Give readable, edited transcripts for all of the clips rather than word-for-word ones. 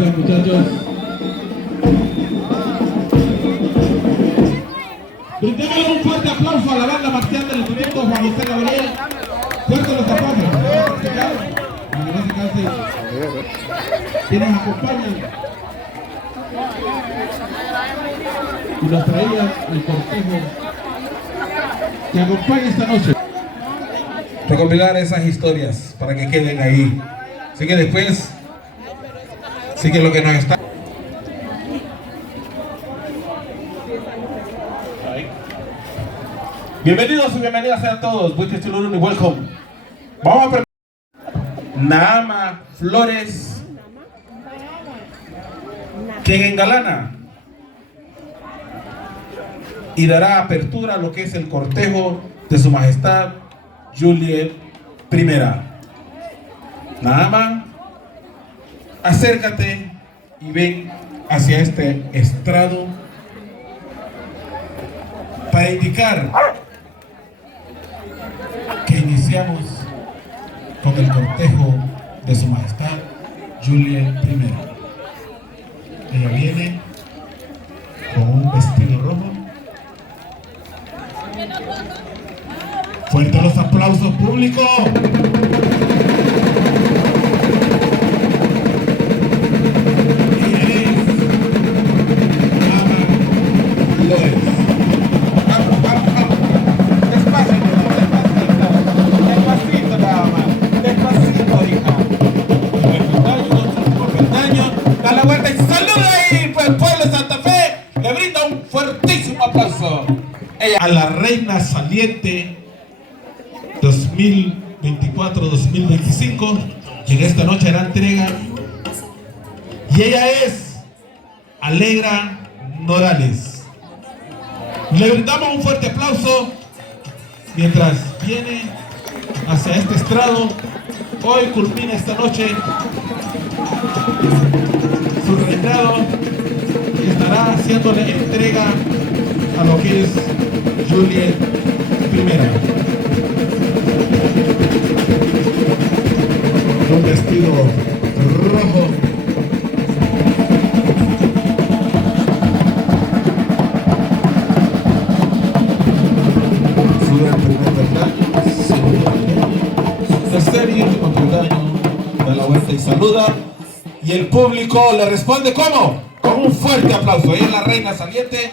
Gracias, muchachos. Brindémosle un fuerte aplauso a la banda marcial del proyecto Juan José Gabriel. Fuerte los aplausos. Para que no se cansen. Quienes acompañan y nos traían el cortejo que acompaña esta noche. Recopilar esas historias para que queden ahí. Así que después, sí que lo que nos está. Bienvenidos y bienvenidas sean todos. Buenos días y welcome. Vamos a preparar Naama Flores, quien engalana y dará apertura a lo que es el cortejo de su majestad Juliet I. Naama, acércate y ven hacia este estrado para indicar que iniciamos con el cortejo de su majestad Juliet I. Ella viene con un vestido rojo. Fuerte los aplausos, público. A la reina saliente 2024-2025, que en esta noche hará entrega, y ella es Alegra Norales. Le brindamos un fuerte aplauso mientras viene hacia este estrado. Hoy culmina esta noche su reinado y estará haciéndole entrega a lo que es Juliet I. Un vestido rojo. Sube el primer peldaño, segundo peldaño, tercer y último peldaño, da la vuelta y saluda. Y el público le responde ¿cómo? Con un fuerte aplauso. Ella es la reina saliente,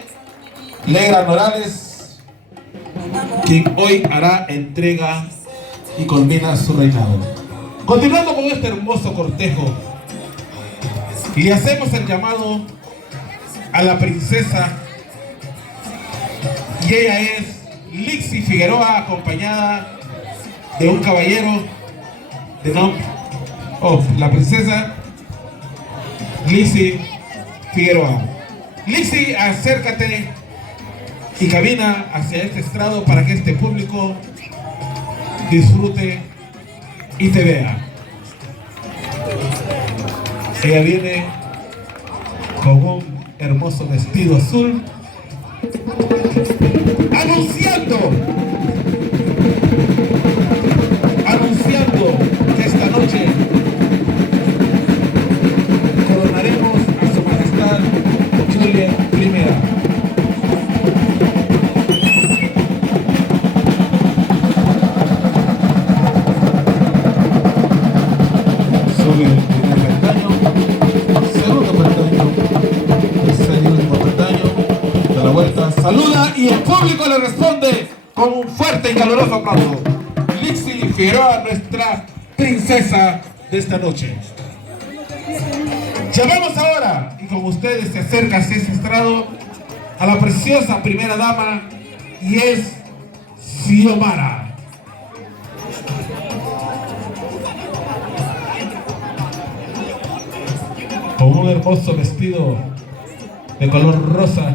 Alegra Norales, quien hoy hará entrega y culmina su reinado. Continuando con este hermoso cortejo, le hacemos el llamado a la princesa, y ella es Lixi Figueroa, acompañada de un caballero de nombre, la princesa Lixi Figueroa. Lixi, acércate y camina hacia este estrado para que este público disfrute y te vea. Ella viene con un hermoso vestido azul, anunciando que esta noche coronaremos a su majestad Juliet I. Sube el primer peldaño, segundo peldaño, tercer y último peldaño, da la vuelta, saluda y el público le responde con un fuerte y caluroso aplauso. Lixi Figueroa, nuestra princesa de esta noche. Llamamos ahora, y con ustedes se acerca hacia ese estrado, a la preciosa primera dama, y es Xiomara. Con un hermoso vestido de color rosa,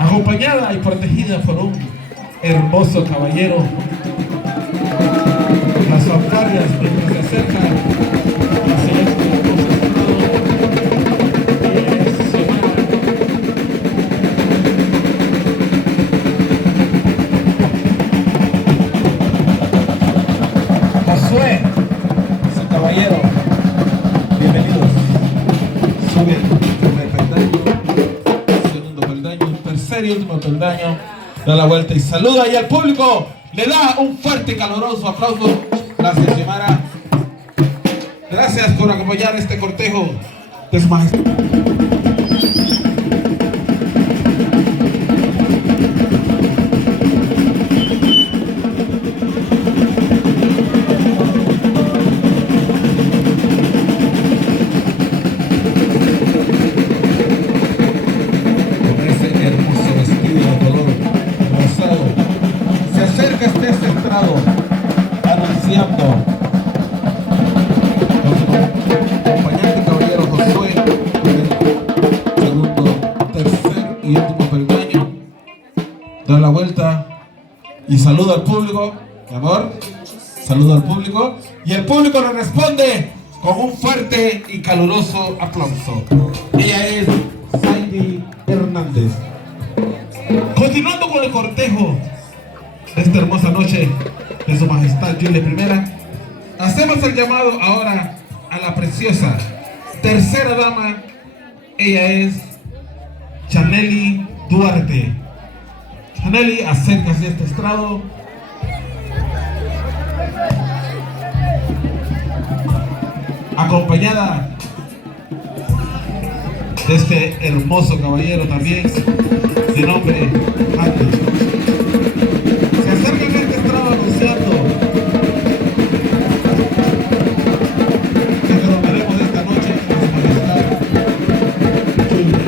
acompañada y protegida por un hermoso caballero. Las fanfarrias mientras se acercan hacia este hermoso estrado, es Xiomara. Josué, tercer y último peldaño, da la vuelta y saluda, y al público le da un fuerte y caluroso aplauso. Gracias, Xiomara. Gracias por acompañar este cortejo de su majestad. Acompañante caballero Josué, segundo, tercer y último peldaño, da la vuelta y saluda al público, mi amor, saluda al público, y el público le responde con un fuerte y caluroso aplauso. Ella es Saidi Hernández. Continuando con el cortejo de esta hermosa noche de su majestad Julia I, hacemos el llamado ahora a la preciosa tercera dama. Ella es Chanely Duarte. Chanely, acércase a este estrado. Acompañada de este hermoso caballero también, de nombre Andy. Se acercan a este estrado anunciando que coronaremos esta noche a su majestad Julia.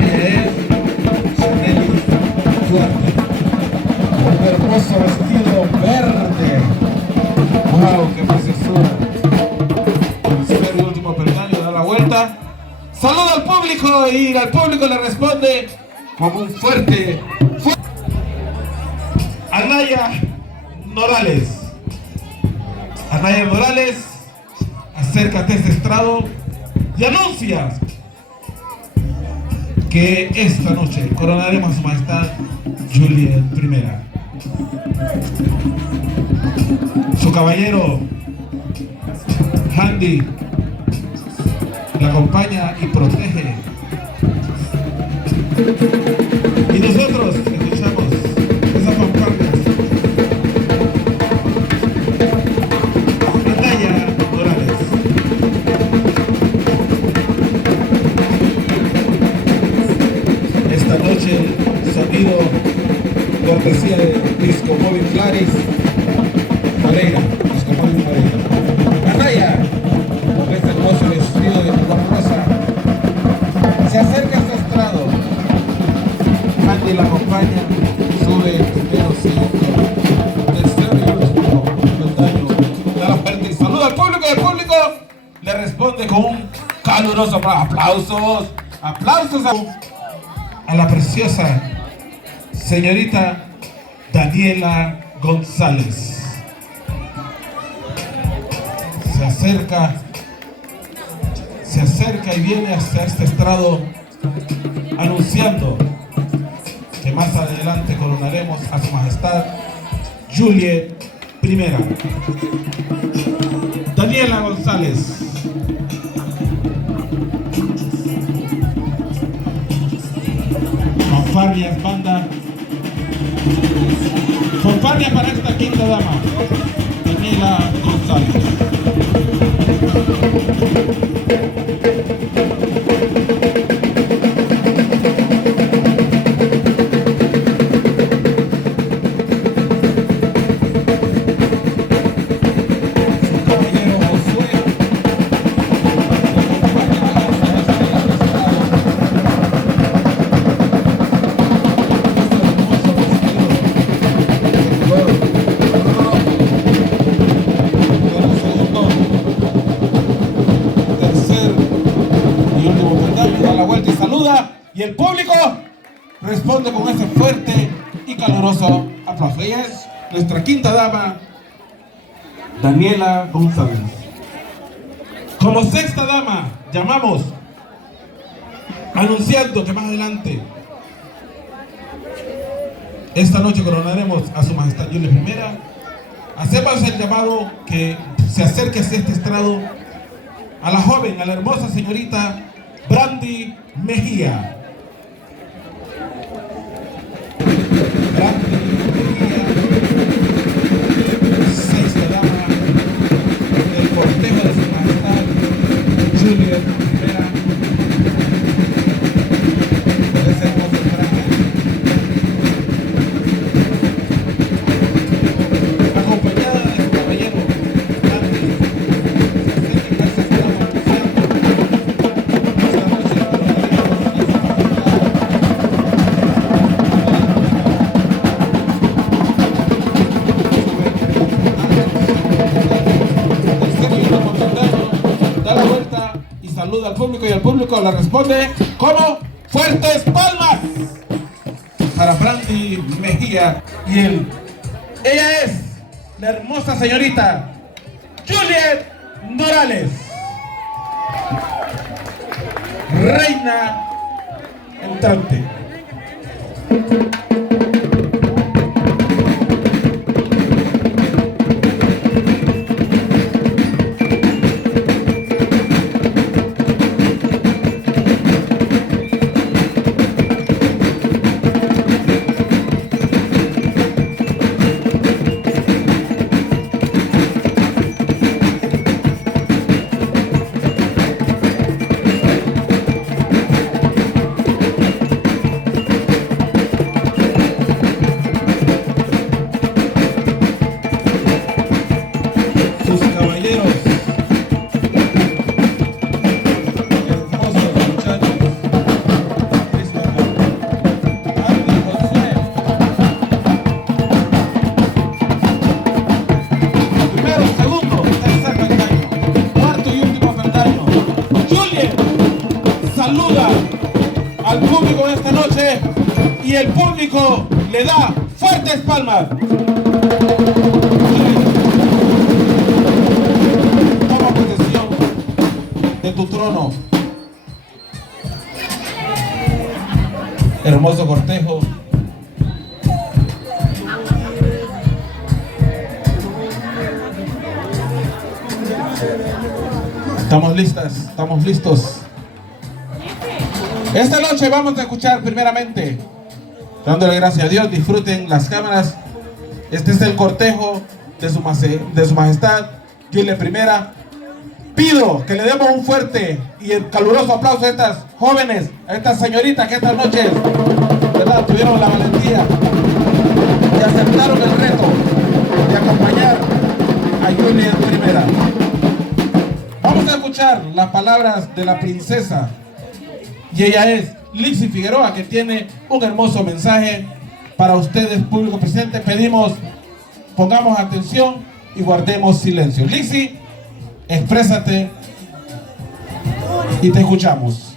Ella es Chanely Duarte. Un hermoso vestido verde. ¡Wow! ¡Qué preciosura! Tercer y último peldaño, da la vuelta. Saluda al público y al público le responde con un fuerte. Anaya Morales. Anaya Morales, acércate a este estrado y anuncia que esta noche coronaremos a su majestad Julia I. Su caballero Andy la acompaña y protege. Y nosotros escuchamos esas fanfarrias. Anaya Morales. Esta noche, sonido cortesía de Disco Móvil Claris Moreira. Disco Móvil Moreira. Anaya, con este hermoso vestido de color rosa, se acerca a este estrado. Andy la acompaña, sube primero, segundo, tercero y último peldaño, da la vuelta y saluda al público, y el público le responde con un caluroso aplausos. Aplausos a la preciosa señorita Daniela González. Se acerca y viene hasta este estrado anunciando que más adelante coronaremos a su majestad Julia I. Daniela González. Fanfarrias, banda. Fanfarrias para esta quinta dama, Daniela González. Y el público responde con ese fuerte y caluroso aplauso. Ella es nuestra quinta dama, Daniela González. Como sexta dama, llamamos anunciando que más adelante esta noche coronaremos a su majestad Julia I. Hacemos el llamado que se acerque a este estrado a la joven, a la hermosa señorita Brandy Mejía. saluda al público y el público le responde como fuertes palmas para Frandy Mejía y él. Ella es la hermosa señorita Juliet Morales, reina entrante. Saluda al público esta noche y el público le da fuertes palmas. Toma posesión de tu trono. Hermoso cortejo. Estamos listas, estamos listos. Esta noche vamos a escuchar primeramente, dándole gracias a Dios, disfruten las cámaras. Este es el cortejo de su majestad Juliet I. Pido que le demos un fuerte y el caluroso aplauso a estas jóvenes, a estas señoritas que estas noches, ¿verdad?, tuvieron la valentía y aceptaron el reto de acompañar a Juliet I. Vamos a escuchar las palabras de la princesa. Y ella es Lixi Figueroa, que tiene un hermoso mensaje para ustedes, público presente. Pedimos, pongamos atención y guardemos silencio. Lixi, exprésate y te escuchamos.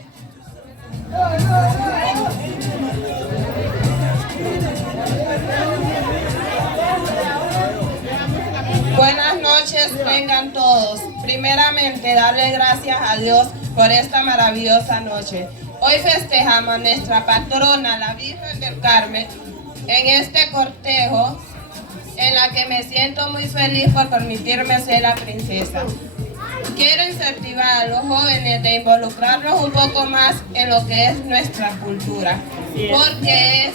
Buenas noches, vengan todos. Primeramente, darle gracias a Dios por esta maravillosa noche. Hoy festejamos a nuestra patrona, la Virgen del Carmen, en este cortejo en la que me siento muy feliz por permitirme ser la princesa. Quiero incentivar a los jóvenes de involucrarnos un poco más en lo que es nuestra cultura, porque es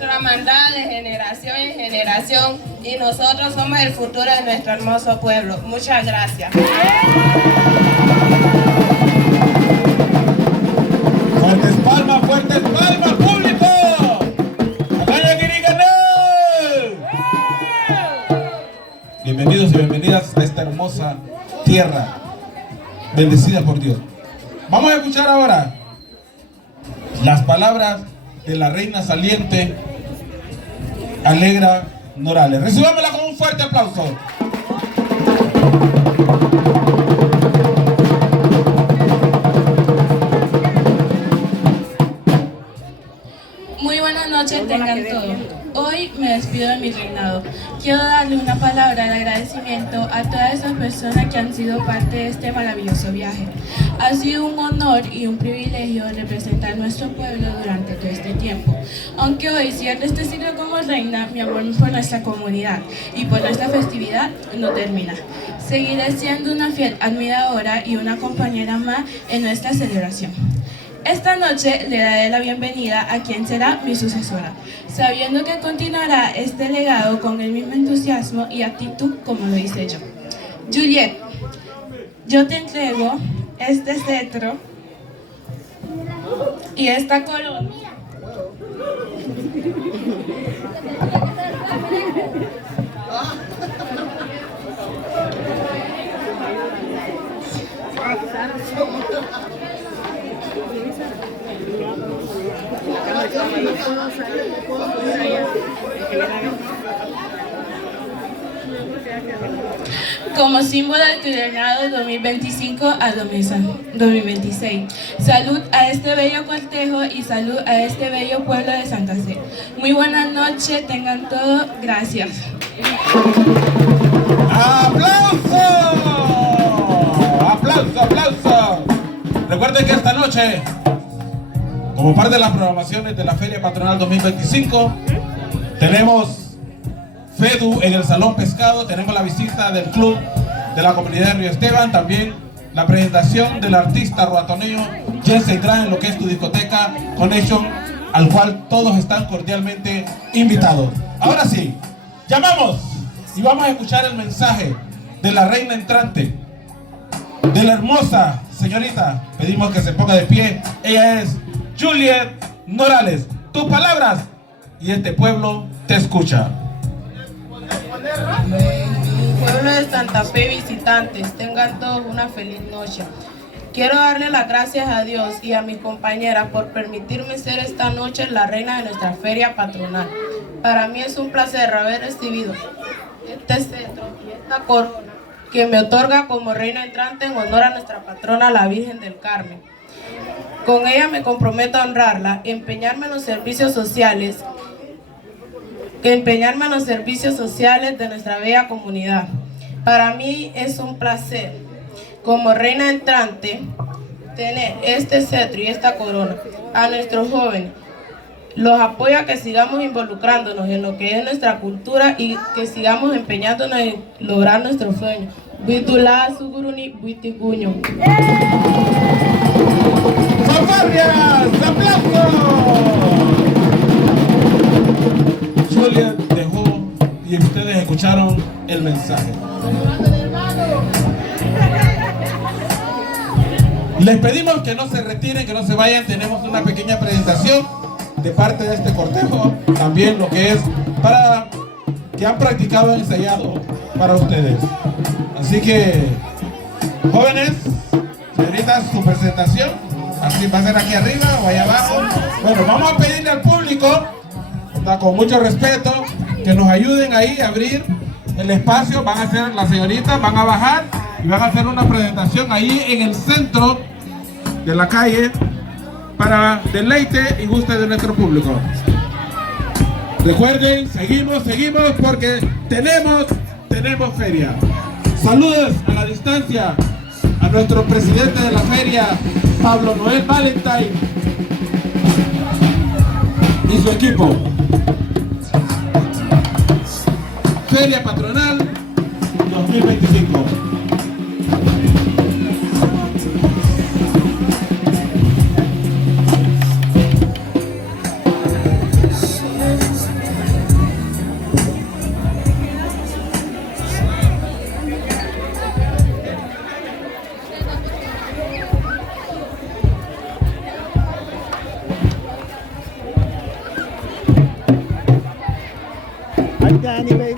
tramandada de generación en generación y nosotros somos el futuro de nuestro hermoso pueblo. Muchas gracias. Fuertes palmas, público. Bienvenidos y bienvenidas a esta hermosa tierra, bendecida por Dios. Vamos a escuchar ahora las palabras de la reina saliente, Alegra Morales. Recibámosla con un fuerte aplauso. Muy buenas noches, tengan todos. Hoy me despido de mi reinado. Quiero darle una palabra de agradecimiento a todas esas personas que han sido parte de este maravilloso viaje. Ha sido un honor y un privilegio representar nuestro pueblo durante todo este tiempo. Aunque hoy cierro este ciclo como reina, mi amor por nuestra comunidad y por nuestra festividad no termina. Seguiré siendo una fiel admiradora y una compañera más en nuestra celebración. Esta noche le daré la bienvenida a quien será mi sucesora, sabiendo que continuará este legado con el mismo entusiasmo y actitud como lo hice yo. Juliet, yo te entrego este cetro y esta corona. como símbolo de tu reinado 2025 a 2026. Salud a este bello cortejo y salud a este bello pueblo de Santa Fe. Muy buenas noches, tengan todo. Gracias. ¡Aplauso! ¡Aplauso, aplauso! Recuerden que esta noche, como parte de las programaciones de la Feria Patronal 2025, tenemos FEDU en el Salón Pescado, tenemos la visita del club de la comunidad de Río Esteban, también la presentación del artista ruatoneo Jensen Gran en lo que es tu discoteca Connection, al cual todos están cordialmente invitados. Ahora sí, llamamos y vamos a escuchar el mensaje de la reina entrante, de la hermosa señorita. Pedimos que se ponga de pie. Ella es Juliet Morales. Tus palabras y este pueblo te escucha. Pueblo de Santa Fe, visitantes, tengan todos una feliz noche. Quiero darle las gracias a Dios y a mis compañeras por permitirme ser esta noche la reina de nuestra feria patronal. Para mí es un placer haber recibido este cetro y esta corona que me otorga como reina entrante en honor a nuestra patrona, la Virgen del Carmen. Con ella me comprometo a honrarla, empeñarme en los servicios sociales de nuestra bella comunidad. Para mí es un placer, como reina entrante, tener este cetro y esta corona. A nuestros jóvenes los apoyo a que sigamos involucrándonos en lo que es nuestra cultura y que sigamos empeñándonos en lograr nuestros sueños. Buitulá, Suguruni, Buitiguño. ¡Fanfarrias! ¡Aplausos! Juliet dejó y ustedes escucharon el mensaje. Les pedimos que no se retiren, que no se vayan. Tenemos una pequeña presentación de parte de este cortejo, también lo que es para que han practicado y ensayado para ustedes. Así que, jóvenes, señoritas, su presentación, así va a ser aquí arriba o allá abajo. Bueno, vamos a pedirle al público, con mucho respeto, que nos ayuden ahí a abrir el espacio. Van a hacer, las señoritas van a bajar y van a hacer una presentación ahí en el centro de la calle, para deleite y gusto de nuestro público. Recuerden, seguimos porque tenemos feria. Saludos a la distancia a nuestro presidente de la feria, Pablo Noel Valentine, y su equipo. Feria Patronal 2025. Danny, baby.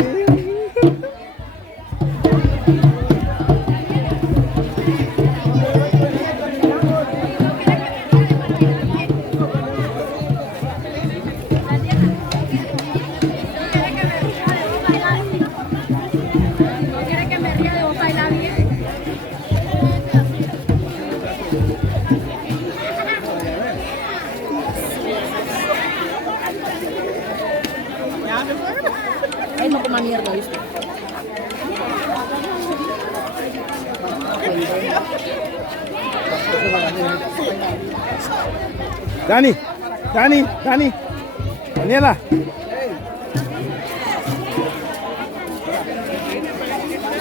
Él no coma mierda, ¿viste? Dani, Daniela.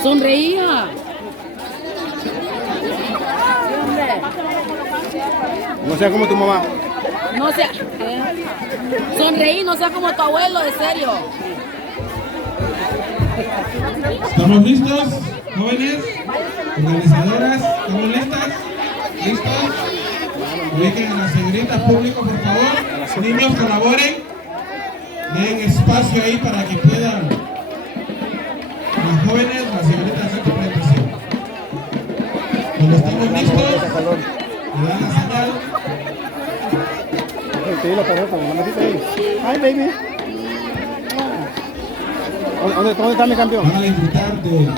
Sonreía. No sea como tu mamá. No sea. Sonreí, no sea como tu abuelo, de serio. ¿Estamos listos, jóvenes? Organizadoras, ¿estamos listas? ¿Listos? Ubiquen a las señoritas, público, por favor. Niños, colaboren. Den espacio ahí para que puedan los jóvenes, las señoritas, hacer su presentación. Cuando estamos listos, me dan la señal. Hi, baby. ¿Dónde está mi campeón? Van a disfrutar de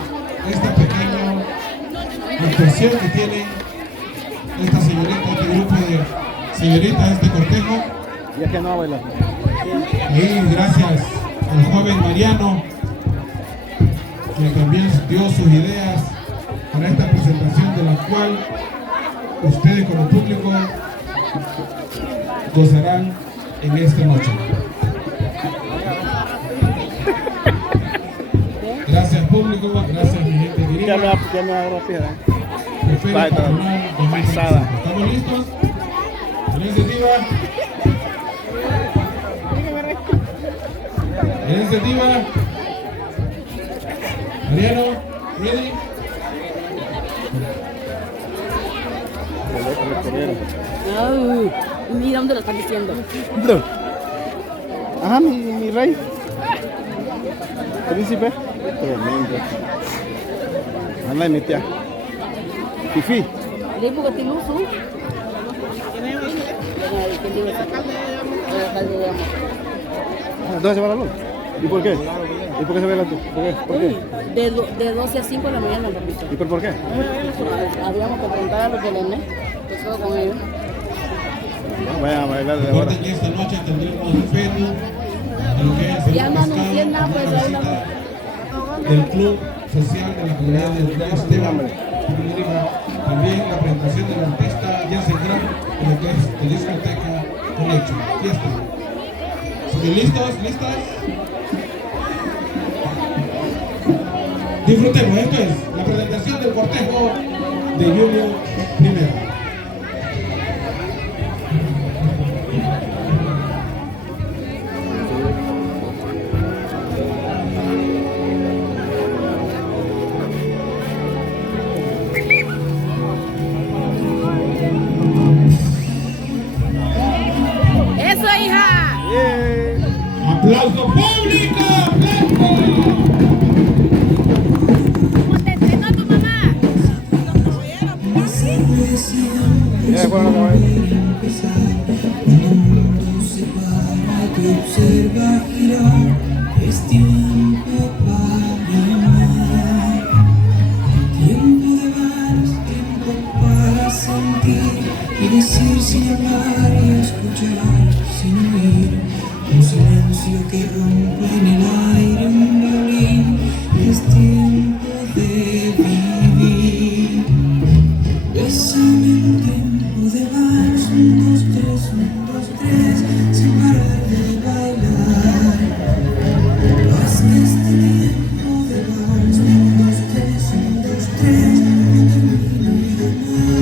esta pequeña actuación que tiene esta señorita, este grupo de señoritas, este cortejo. Ya que no va a bailar. Y gracias al joven Mariano, que también dio sus ideas para esta presentación, de la cual ustedes como público gozarán en esta noche. Gracias público, gracias mi gente querida. Ya me agarró piedra. Feria Patronal 2025. ¿Estamos listos? ¿Iniciativa? ¿Iniciativa? Mariano, ¿ready? Ay, mira dónde lo están diciendo. Ajá, mi rey. Príncipe. Tremendo. Anda y metía. Fifi. Le digo que te iluso. ¿Dónde se va la luz? ¿Y por qué? ¿Y por qué se ve la luz? ¿Por qué? De 12 a 5 de la mañana, papito. ¿Y por qué? Habíamos que preguntar a los del ENE, que fue con ellos. Vayan a bailar de ahora. Recuerden que esta noche tendremos en Facebook de lo que es el Ya no anuncié nada, pues, una ahí visita del Club Social de la Comunidad de Fray Esteban. También la presentación del artista Jensen Gran en lo que es de discoteca con hecho, fiesta. ¿Listos? ¿Listas? Disfrutemos, esto es la presentación del cortejo de Julio I. ¡Eso, hija! ¡Aplauso público! ¡Aplauso! ¿Cómo te entrenó tu mamá? Ya, bueno, no, observa girar, es tiempo para amar, tiempo de vals, tiempo para sentir y decir sin hablar y escuchar sin oír, un silencio que rompe en el aire un violín, es tiempo de vivir. Bésame en tiempo de vals, 1, 2, 3, 1, 2, 3, sin parar de bailar. Haz que este tiempo de vals, 1, 2, 3, 1, 2, 3, no termine de amar.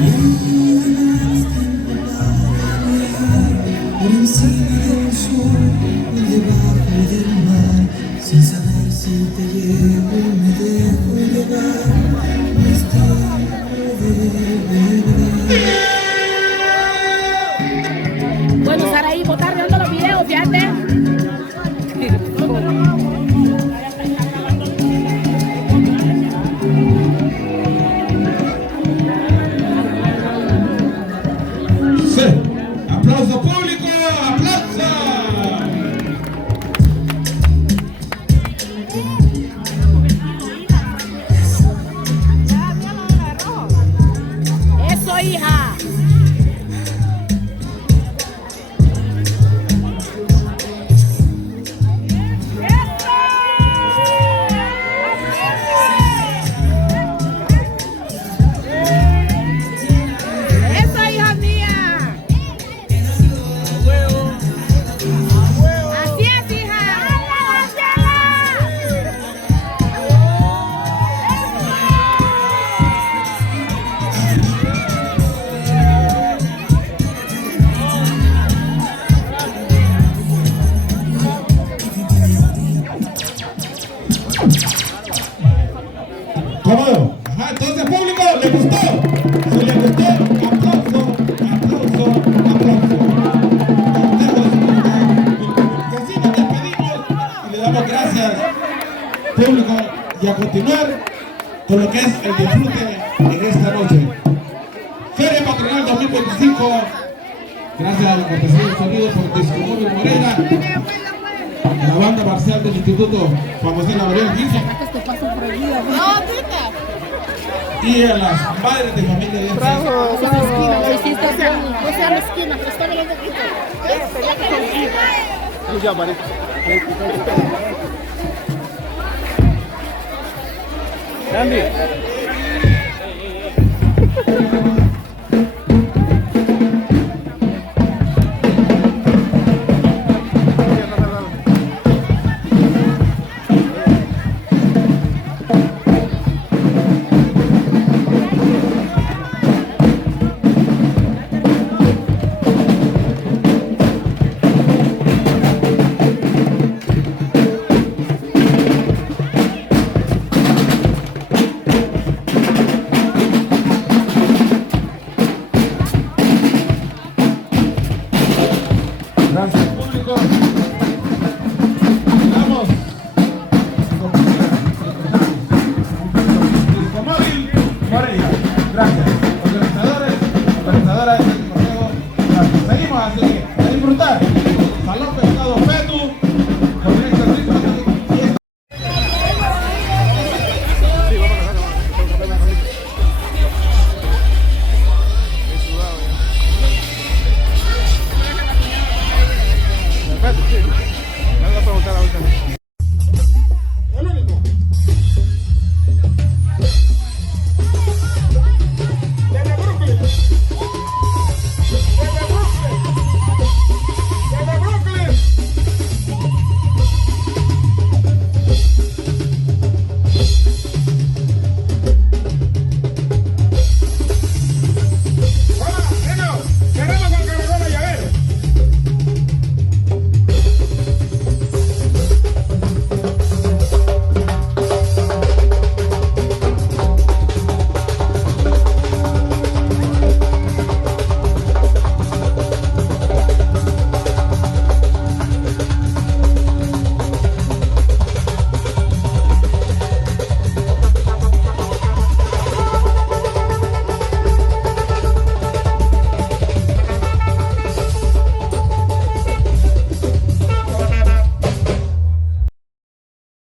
Tiempo de vals, tiempo para viajar, por encima del sol, por debajo del mar, sin saber si te llevo y me dejo llevar. Es tiempo de verdad. Bueno, estar ahí, botar viendo los videos, fíjate. Sí. ¡Aplauso público! ¡Aplauso! Eso, hija. Eso, hija mía. Así es, hija. ¿Cómo? Ajá, entonces público, ¿le gustó? Si le gustó, aplauso, aplauso, aplauso. Y así nos despedimos y le damos gracias, público, y a continuar con lo que es el disfrute en esta noche. Feria Patronal 2025, gracias a la cortesía del sonido por Discomóvil Moreira. banda marcial del Instituto Juan José Laboriel 15. Y a las madres de familia de Bravo, bravo. No sean esquinas, está hablando aquí. Ya, vale. Andy. Gracias, público. Vamos. Disco móvil, Moreira. Gracias. Organizadores, organizadoras de este correo. Gracias. Seguimos así que a disfrutar. Salón Pescado Petu. Con este ritmo y esta. Perfecto, sí.